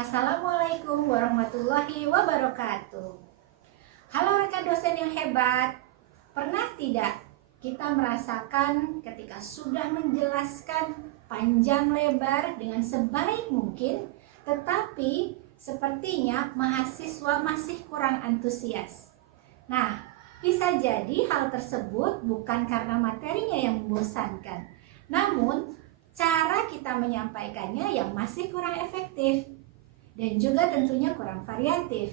Assalamualaikum warahmatullahi wabarakatuh. Halo rekan dosen yang hebat. Pernah tidak kita merasakan ketika sudah menjelaskan panjang lebar dengan sebaik mungkin, tetapi sepertinya mahasiswa masih kurang antusias? Nah, bisa jadi hal tersebut bukan karena materinya yang membosankan, namun cara kita menyampaikannya yang masih kurang efektif dan juga tentunya kurang variatif.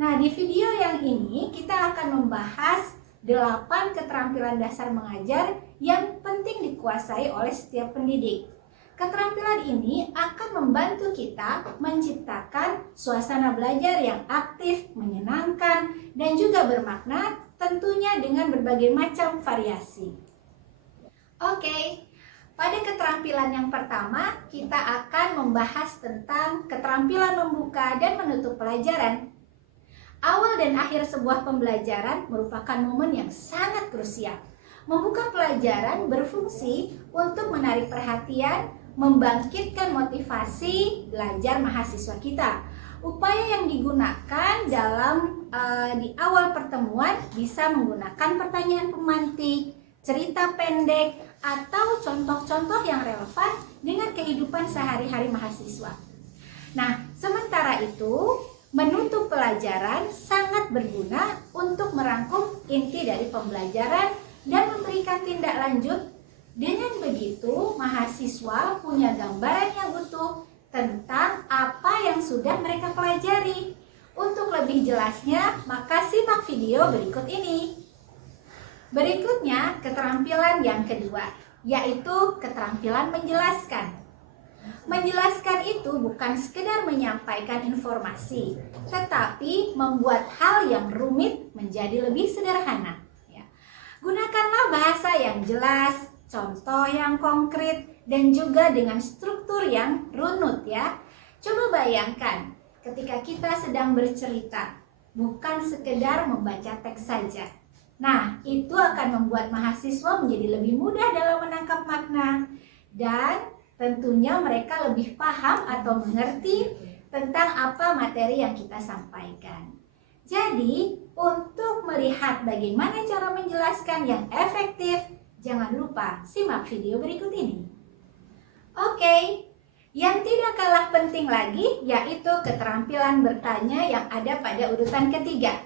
Nah, di video yang ini kita akan membahas 8 keterampilan dasar mengajar yang penting dikuasai oleh setiap pendidik. Keterampilan ini akan membantu kita menciptakan suasana belajar yang aktif, menyenangkan, dan juga bermakna, tentunya dengan berbagai macam variasi. Oke. Pada keterampilan yang pertama, kita akan membahas tentang keterampilan membuka dan menutup pelajaran. Awal dan akhir sebuah pembelajaran merupakan momen yang sangat krusial. Membuka pelajaran berfungsi untuk menarik perhatian, membangkitkan motivasi belajar mahasiswa kita. Upaya yang digunakan di awal pertemuan bisa menggunakan pertanyaan pemantik, cerita pendek, atau contoh-contoh yang relevan dengan kehidupan sehari-hari mahasiswa. Nah, sementara itu, menutup pelajaran sangat berguna untuk merangkum inti dari pembelajaran dan memberikan tindak lanjut. Dengan begitu, mahasiswa punya gambaran yang utuh tentang apa yang sudah mereka pelajari. Untuk lebih jelasnya, maka simak video berikut ini. Berikutnya, keterampilan yang kedua, yaitu keterampilan menjelaskan. Menjelaskan itu bukan sekedar menyampaikan informasi, tetapi membuat hal yang rumit menjadi lebih sederhana. Gunakanlah bahasa yang jelas, contoh yang konkret, dan juga dengan struktur yang runut ya. Coba bayangkan ketika kita sedang bercerita, bukan sekedar membaca teks saja. Nah, itu akan membuat mahasiswa menjadi lebih mudah dalam menangkap makna dan tentunya mereka lebih paham atau mengerti tentang apa materi yang kita sampaikan. Jadi, untuk melihat bagaimana cara menjelaskan yang efektif, jangan lupa simak video berikut ini. Oke, yang tidak kalah penting lagi yaitu keterampilan bertanya yang ada pada urutan ketiga.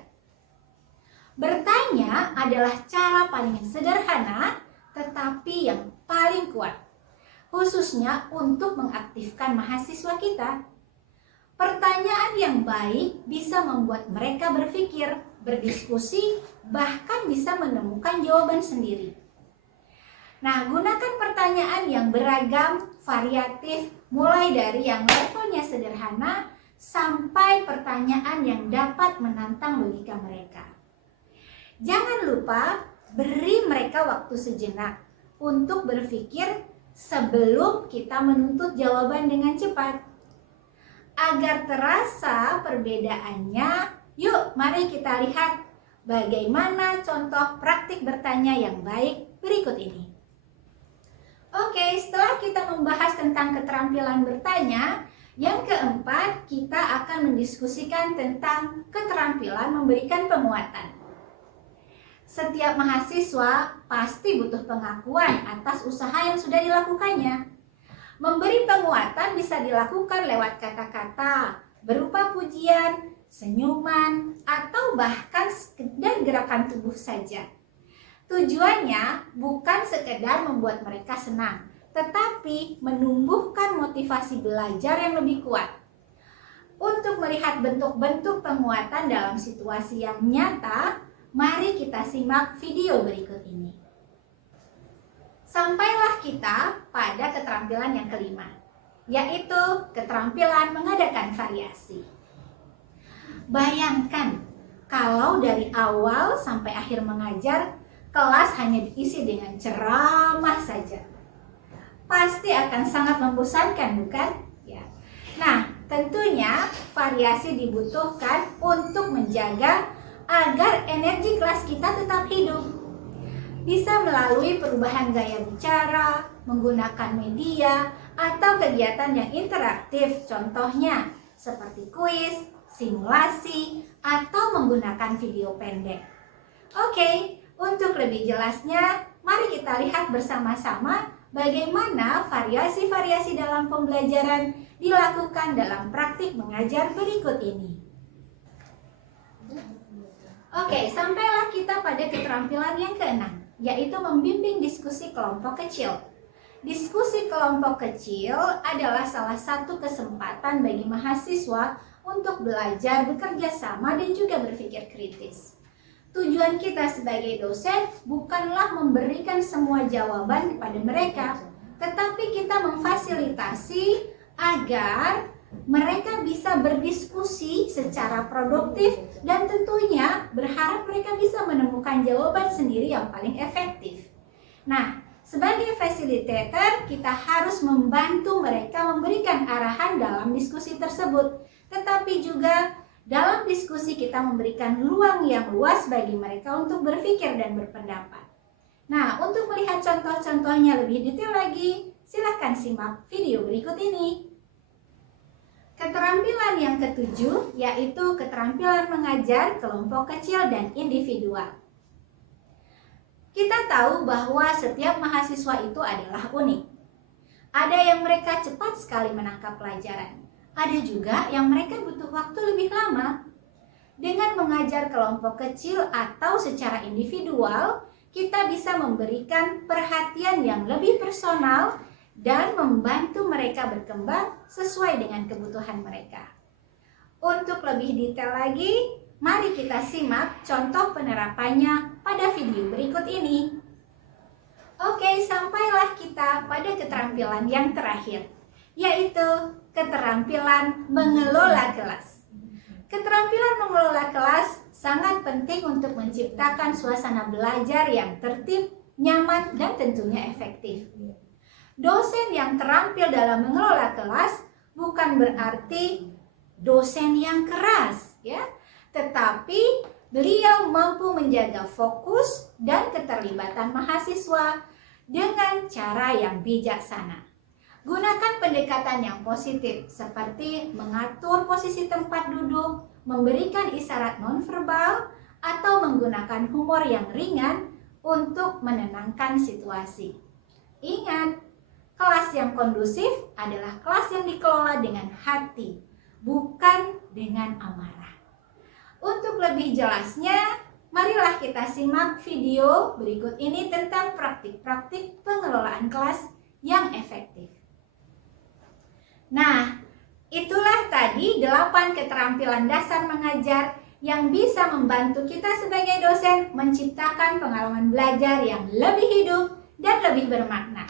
Bertanya adalah cara paling sederhana tetapi yang paling kuat, khususnya untuk mengaktifkan mahasiswa kita. Pertanyaan yang baik bisa membuat mereka berpikir, berdiskusi, bahkan bisa menemukan jawaban sendiri. Nah, gunakan pertanyaan yang beragam, variatif, mulai dari yang levelnya sederhana sampai pertanyaan yang dapat menantang logika mereka. Jangan lupa beri mereka waktu sejenak untuk berpikir sebelum kita menuntut jawaban dengan cepat. Agar terasa perbedaannya, yuk mari kita lihat bagaimana contoh praktik bertanya yang baik berikut ini. Oke, setelah kita membahas tentang keterampilan bertanya, yang keempat kita akan mendiskusikan tentang keterampilan memberikan penguatan. Setiap mahasiswa pasti butuh pengakuan atas usaha yang sudah dilakukannya. Memberi penguatan bisa dilakukan lewat kata-kata, berupa pujian, senyuman, atau bahkan sekedar gerakan tubuh saja. Tujuannya bukan sekedar membuat mereka senang, tetapi menumbuhkan motivasi belajar yang lebih kuat. Untuk melihat bentuk-bentuk penguatan dalam situasi yang nyata, mari kita simak video berikut ini. Sampailah kita pada keterampilan yang kelima, yaitu keterampilan mengadakan variasi. Bayangkan kalau dari awal sampai akhir mengajar, kelas hanya diisi dengan ceramah saja. Pasti akan sangat membosankan, bukan? Ya. Nah, tentunya variasi dibutuhkan untuk menjaga agar energi kelas kita tetap hidup. Bisa melalui perubahan gaya bicara, menggunakan media, atau kegiatan yang interaktif, contohnya seperti kuis, simulasi, atau menggunakan video pendek. Oke, untuk lebih jelasnya, mari kita lihat bersama-sama bagaimana variasi-variasi dalam pembelajaran dilakukan dalam praktik mengajar berikut ini. Oke, sampailah kita pada keterampilan yang keenam, yaitu membimbing diskusi kelompok kecil. Diskusi kelompok kecil adalah salah satu kesempatan bagi mahasiswa untuk belajar bekerja sama dan juga berpikir kritis. Tujuan kita sebagai dosen bukanlah memberikan semua jawaban kepada mereka, tetapi kita memfasilitasi agar mereka bisa berdiskusi secara produktif dan tentunya berharap mereka bisa menemukan jawaban sendiri yang paling efektif. Nah, sebagai fasilitator, kita harus membantu mereka memberikan arahan dalam diskusi tersebut. Tetapi juga dalam diskusi kita memberikan ruang yang luas bagi mereka untuk berpikir dan berpendapat. Nah, untuk melihat contoh-contohnya lebih detail lagi, silakan simak video berikut ini. Keterampilan yang ketujuh yaitu keterampilan mengajar kelompok kecil dan individual. Kita tahu bahwa setiap mahasiswa itu adalah unik. Ada yang mereka cepat sekali menangkap pelajaran. Ada juga yang mereka butuh waktu lebih lama. Dengan mengajar kelompok kecil atau secara individual, kita bisa memberikan perhatian yang lebih personal dan membantu mereka berkembang sesuai dengan kebutuhan mereka. Untuk lebih detail lagi, mari kita simak contoh penerapannya pada video berikut ini. Oke, sampailah kita pada keterampilan yang terakhir, yaitu keterampilan mengelola kelas. Keterampilan mengelola kelas sangat penting untuk menciptakan suasana belajar yang tertib, nyaman, dan tentunya efektif. Dosen yang terampil dalam mengelola kelas bukan berarti dosen yang keras, ya. Tetapi beliau mampu menjaga fokus dan keterlibatan mahasiswa dengan cara yang bijaksana. Gunakan pendekatan yang positif seperti mengatur posisi tempat duduk, memberikan isyarat nonverbal, atau menggunakan humor yang ringan untuk menenangkan situasi. Ingat, kelas yang kondusif adalah kelas yang dikelola dengan hati, bukan dengan amarah. Untuk lebih jelasnya, marilah kita simak video berikut ini tentang praktik-praktik pengelolaan kelas yang efektif. Nah, itulah tadi 8 keterampilan dasar mengajar yang bisa membantu kita sebagai dosen menciptakan pengalaman belajar yang lebih hidup dan lebih bermakna.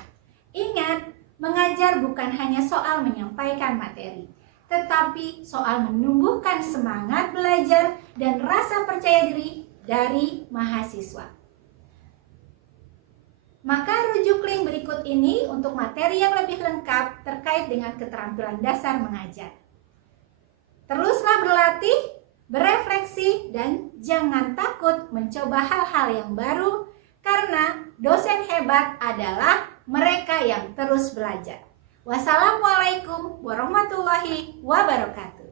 Ingat, mengajar bukan hanya soal menyampaikan materi, tetapi soal menumbuhkan semangat belajar dan rasa percaya diri dari mahasiswa. Maka rujuk link berikut ini untuk materi yang lebih lengkap terkait dengan keterampilan dasar mengajar. Teruslah berlatih, berefleksi, dan jangan takut mencoba hal-hal yang baru, karena dosen hebat adalah mereka yang terus belajar. Wassalamualaikum warahmatullahi wabarakatuh.